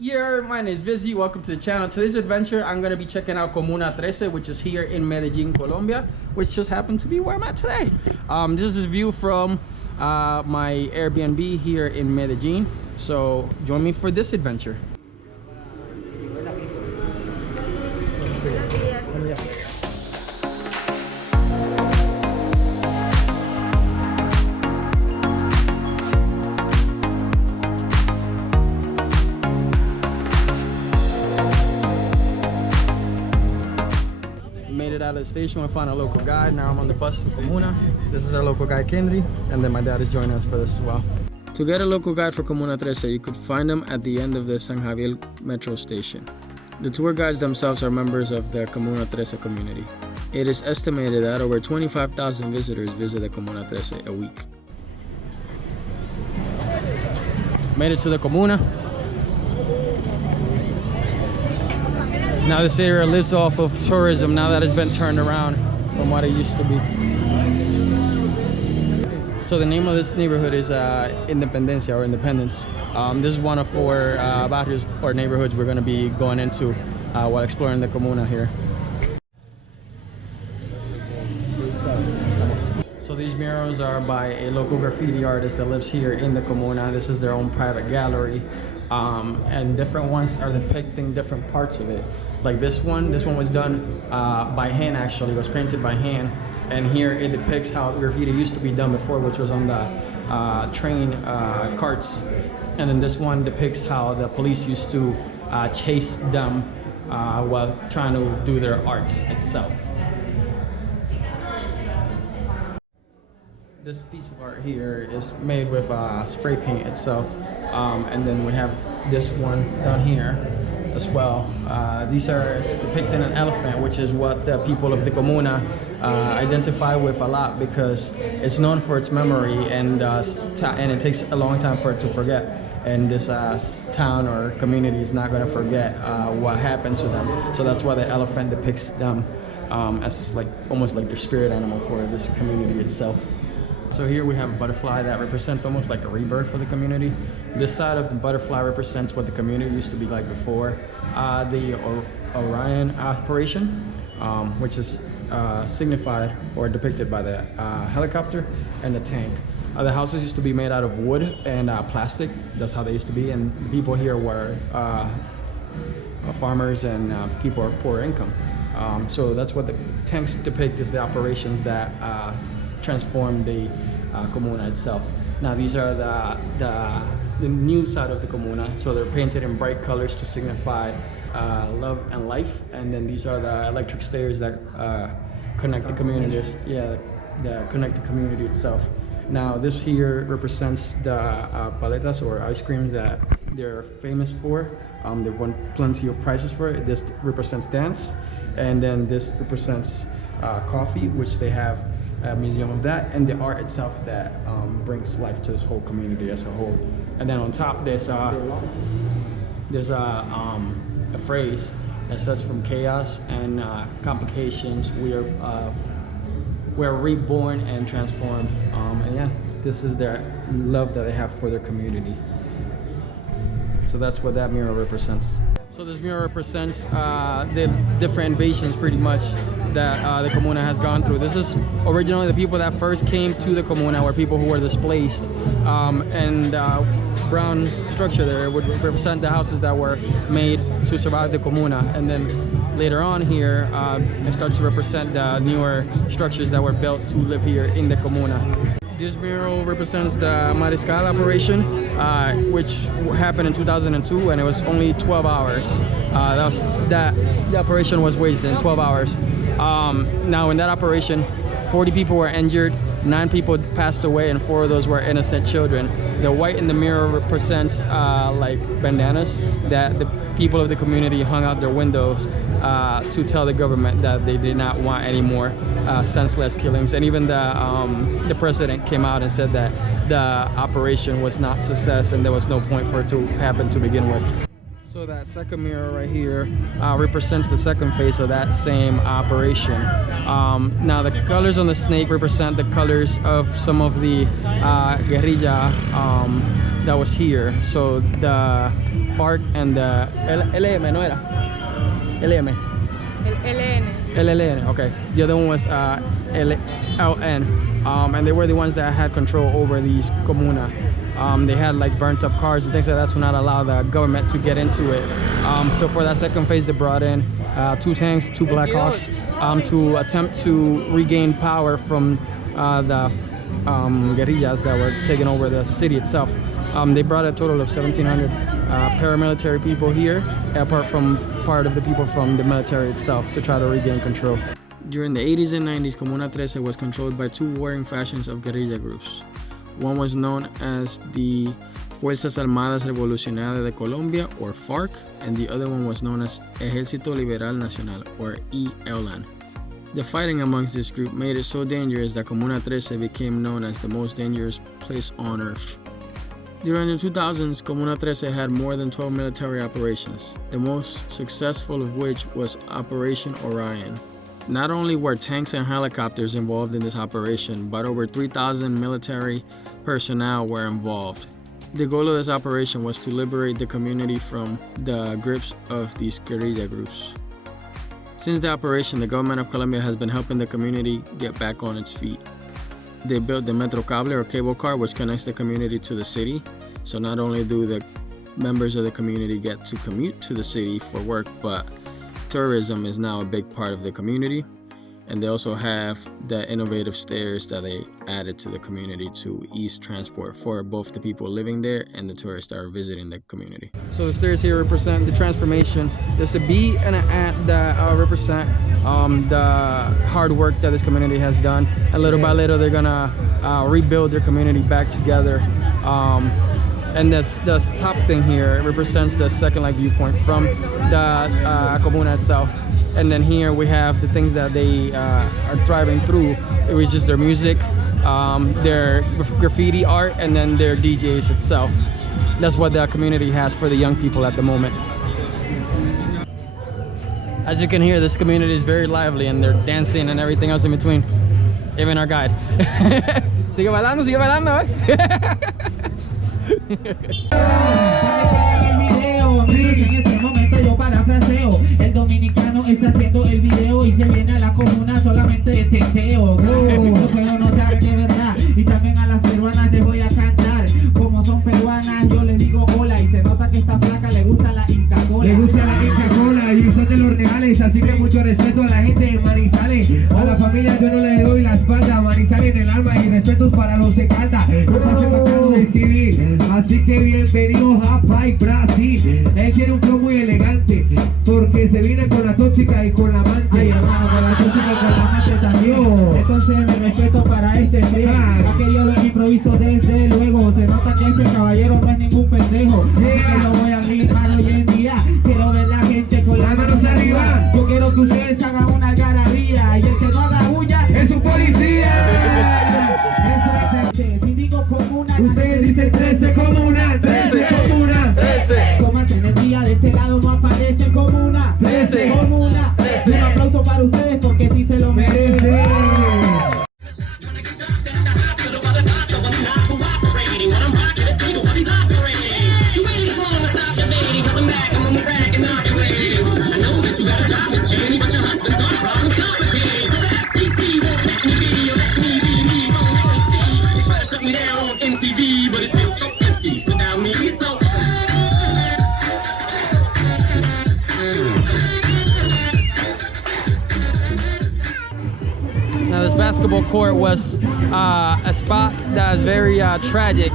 My name is Vizzy. Welcome to the channel. Today's adventure, I'm going to be checking out Comuna 13, which is here in Medellin, Colombia, which just happened to be where I'm at today. This is a view from my Airbnb here in Medellin. So join me for this adventure. Made it out of the station. We found a local guide. Now I'm on the bus to Comuna. This is our local guide, Kendry, and then my dad is joining us for this as well. To get a local guide for Comuna 13, you could find them at the end of the San Javier metro station. The tour guides themselves are members of the Comuna 13 community. It is estimated that over 25,000 visitors visit the Comuna 13 a week. Made it to the Comuna. Now this area lives off of tourism now that it's been turned around from what it used to be. So the name of this neighborhood is Independencia or Independence. This is one of four barrios or neighborhoods we're going to be going into while exploring the Comuna here. So these murals are by a local graffiti artist that lives here in the Comuna. This is their own private gallery. And different ones are depicting different parts of it. Like this one was done by hand actually, it was painted by hand. And here it depicts how graffiti used to be done before, which was on the train carts. And then this one depicts how the police used to chase them while trying to do their art itself. This piece of art here is made with spray paint itself. And then we have this one down here as well. These are depicting an elephant, which is what the people of the Comuna identify with a lot because it's known for its memory and it takes a long time for it to forget. And this town or community is not going to forget what happened to them. So that's why the elephant depicts them as like almost like their spirit animal for this community itself. So here we have a butterfly that represents almost like a rebirth for the community. This side of the butterfly represents what the community used to be like before. The Orion aspiration, which is signified or depicted by the helicopter and the tank. The houses used to be made out of wood and plastic. That's how they used to be. And the people here were farmers and people of poor income. So that's what the tanks depict is the operations that transform the Comuna itself. Now these are the new side of the Comuna, so they're painted in bright colors to signify love and life. And then these are the electric stairs that connect the communities. Yeah, that connect the community itself. Now this here represents the paletas or ice cream that they're famous for. They've won plenty of prizes for it. This represents dance, and then this represents coffee, which they have a museum of that, and the art itself that brings life to this whole community as a whole. And then on top there's a phrase that says, "From chaos and complications, we're reborn and transformed." And yeah, this is their love that they have for their community. So that's what that mural represents. So this mural represents the different invasions pretty much that the Comuna has gone through. This is originally the people that first came to the Comuna were people who were displaced. And brown structure there would represent the houses that were made to survive the Comuna. And then later on here, it starts to represent the newer structures that were built to live here in the Comuna. This mural represents the Mariscal operation, which happened in 2002, and it was only 12 hours. The operation was waged in 12 hours. Now in that operation, 40 people were injured, 9 people passed away, and 4 of those were innocent children. The white in the mirror represents like bandanas that the people of the community hung out their windows to tell the government that they did not want any more senseless killings. And even the president came out and said that the operation was not success and there was no point for it to happen to begin with. So that second mirror right here represents the second phase of that same operation. Now the colors on the snake represent the colors of some of the guerrilla that was here. So the FARC and the LM, no era? LM. El LN. LLN, okay. The other one was LN. And they were the ones that had control over these Comuna. They had like burnt up cars and things like that to not allow the government to get into it. So for that second phase, they brought in 2 tanks, 2 Blackhawks to attempt to regain power from the guerrillas that were taking over the city itself. They brought a total of 1,700 paramilitary people here, apart from part of the people from the military itself, to try to regain control. During the 80s and 90s, Comuna 13 was controlled by 2 warring factions of guerrilla groups. One was known as the Fuerzas Armadas Revolucionarias de Colombia, or FARC, and the other one was known as Ejército Liberal Nacional, or ELN. The fighting amongst this group made it so dangerous that Comuna 13 became known as the most dangerous place on earth. During the 2000s, Comuna 13 had more than 12 military operations, the most successful of which was Operation Orion. Not only were tanks and helicopters involved in this operation, but over 3,000 military personnel were involved. The goal of this operation was to liberate the community from the grips of these guerrilla groups. Since the operation, the government of Colombia has been helping the community get back on its feet. They built the Metro Cable, or cable car, which connects the community to the city. So not only do the members of the community get to commute to the city for work, but tourism is now a big part of the community. And they also have the innovative stairs that they added to the community to ease transport for both the people living there and the tourists that are visiting the community. So the stairs here represent the transformation. There's a B and an at that represent the hard work that this community has done. And little by little, they're gonna rebuild their community back together. And this top thing here represents the second light viewpoint from the Comuna itself. And then here we have the things that they are driving through. It was just their music, their graffiti art, and then their DJs itself. That's what the community has for the young people at the moment. As you can hear, this community is very lively and they're dancing and everything else in between. Even our guide. Sigue bailando, sigue bailando, En este momento yo parafraseo. El dominicano está haciendo el video y se viene a la comuna solamente de teteo. Lo puedo notar de verdad. Y también a las peruanas les voy a cantar. Como son peruanas yo les digo hola. Y se nota que esta flaca le gusta la Inca Cola. Le gusta la Inca Cola y son de los reales. Así que mucho respeto a la gente de Manizales. A la familia yo no le doy la espalda. Manizales en el alma y respetos para los de Calda. Yo pasé bacano de civil. Así que bienvenidos a Pai Brasil. Él tiene un flow muy elegante porque se viene con la tóxica y con la amante. Ay, hermano, con la tóxica y con la amante también. Entonces me respeto para este tren. Que yo lo improviso desde luego. Se nota que este caballero no es ningún pendejo. Así que lo voy a rimar hoy en día. Quiero ver la gente con las manos arriba. Yo quiero que ustedes hagan una algarabía. Y el que no haga bulla es un policía. Eso es si digo comuna. Ustedes dicen 13 comuna. 13 comuna. 13. Comas energía de este lado no aparece comuna. 13 comuna. 13. Un aplauso para ustedes porque sí se lo merecen. Now this basketball court was a spot that is very tragic.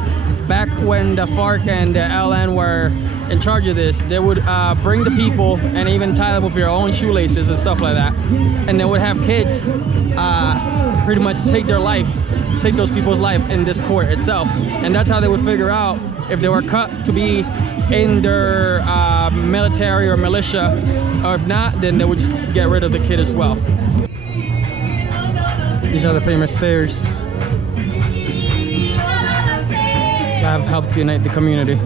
Back when the FARC and the LN were in charge of this, they would bring the people and even tie them with your own shoelaces and stuff like that. And they would have kids pretty much take those people's life in this court itself. And that's how they would figure out if they were cut to be in their military or militia, or if not, then they would just get rid of the kid as well. These are the famous stairs that have helped unite the community.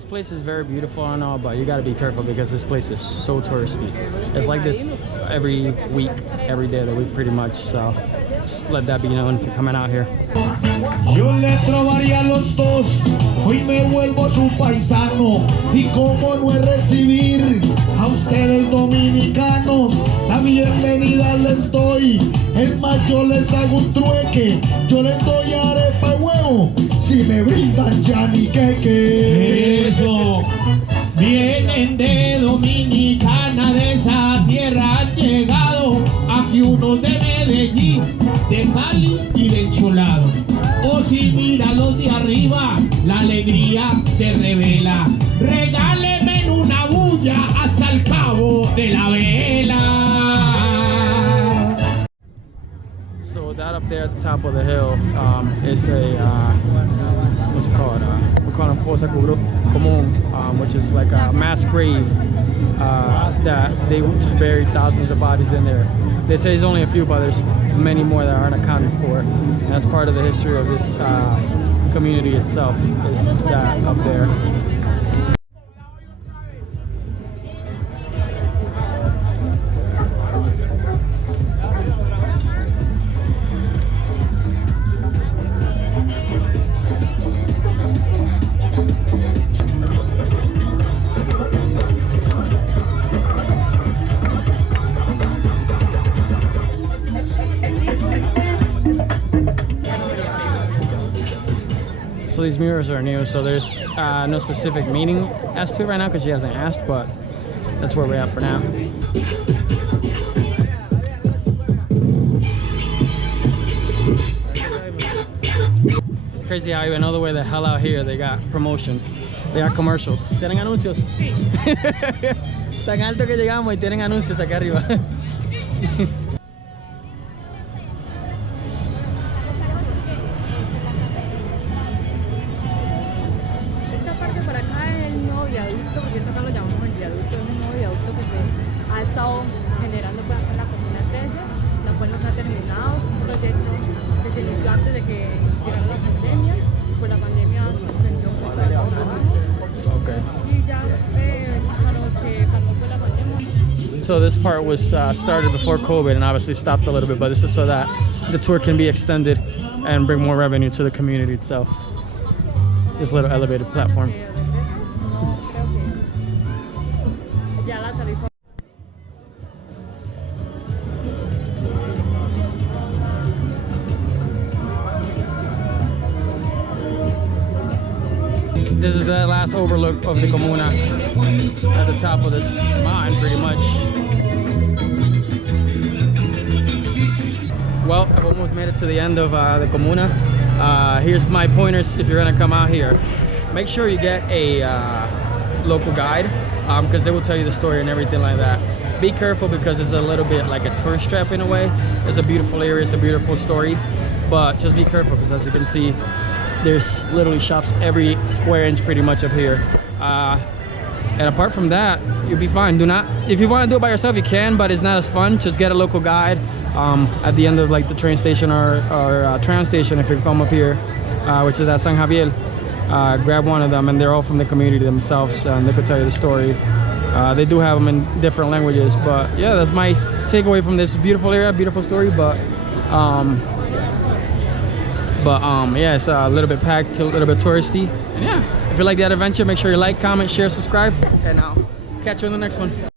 This place is very beautiful and all, but you gotta be careful because this place is so touristy. It's like this every week, every day of the week pretty much, so just let that be known if you're coming out here. Yo le trovaría a los dos, hoy me vuelvo su paisano. Y cómo no es recibir a ustedes dominicanos, la bienvenida les doy. Es más, yo les hago un trueque, yo les doy arepa y huevo, si me brindan yaniqueque. Eso, vienen de Dominicana, de esa tierra han llegado, aquí unos de Medellín, de Cali y del Cholado. O si mira los de arriba, la alegría se revela. Regáleme en una bulla hasta el cabo de la vela. So that up there at the top of the hill is a, what's it called? We call it Fosa Común, which is like a mass grave that they just buried thousands of bodies in there. They say there's only a few, but there's many more that aren't accounted for. And that's part of the history of this community itself, is that up there. So these mirrors are new, so there's no specific meaning as to it right now because she hasn't asked, but that's where we're at for now. It's crazy how even all the way the hell out here they got promotions, they got commercials. ¿Tienen anuncios? Sí. Tan alto que llegamos y tienen anuncios acá arriba. Generando por acá la Comuna 13, la cual no se ha terminado, un proyecto que se inició antes de que llegara la pandemia, pues la pandemia prendió un poco de trabajo. Okay. Y ya cuando se calmó fue la pandemia. So this part was started before COVID and obviously stopped a little bit, but this is so that the tour can be extended and bring more revenue to the community itself. This little elevated platform. This is the last overlook of the Comuna at the top of this mountain, pretty much. Well, I've almost made it to the end of the Comuna. Here's my pointers if you're gonna come out here. Make sure you get a local guide because they will tell you the story and everything like that. Be careful because it's a little bit like a tourist trap in a way. It's a beautiful area, it's a beautiful story, but just be careful because as you can see, there's literally shops every square inch pretty much up here. And apart from that, you'll be fine. Do not, if you want to do it by yourself, you can, but it's not as fun. Just get a local guide at the end of like the train station or tram station if you come up here, which is at San Javier. Grab one of them, and they're all from the community themselves, and they could tell you the story. They do have them in different languages, but yeah, that's my takeaway from this beautiful area, beautiful story, but yeah, it's a little bit packed, a little bit touristy. And yeah, if you like that adventure, make sure you like, comment, share, subscribe, and I'll catch you in the next one.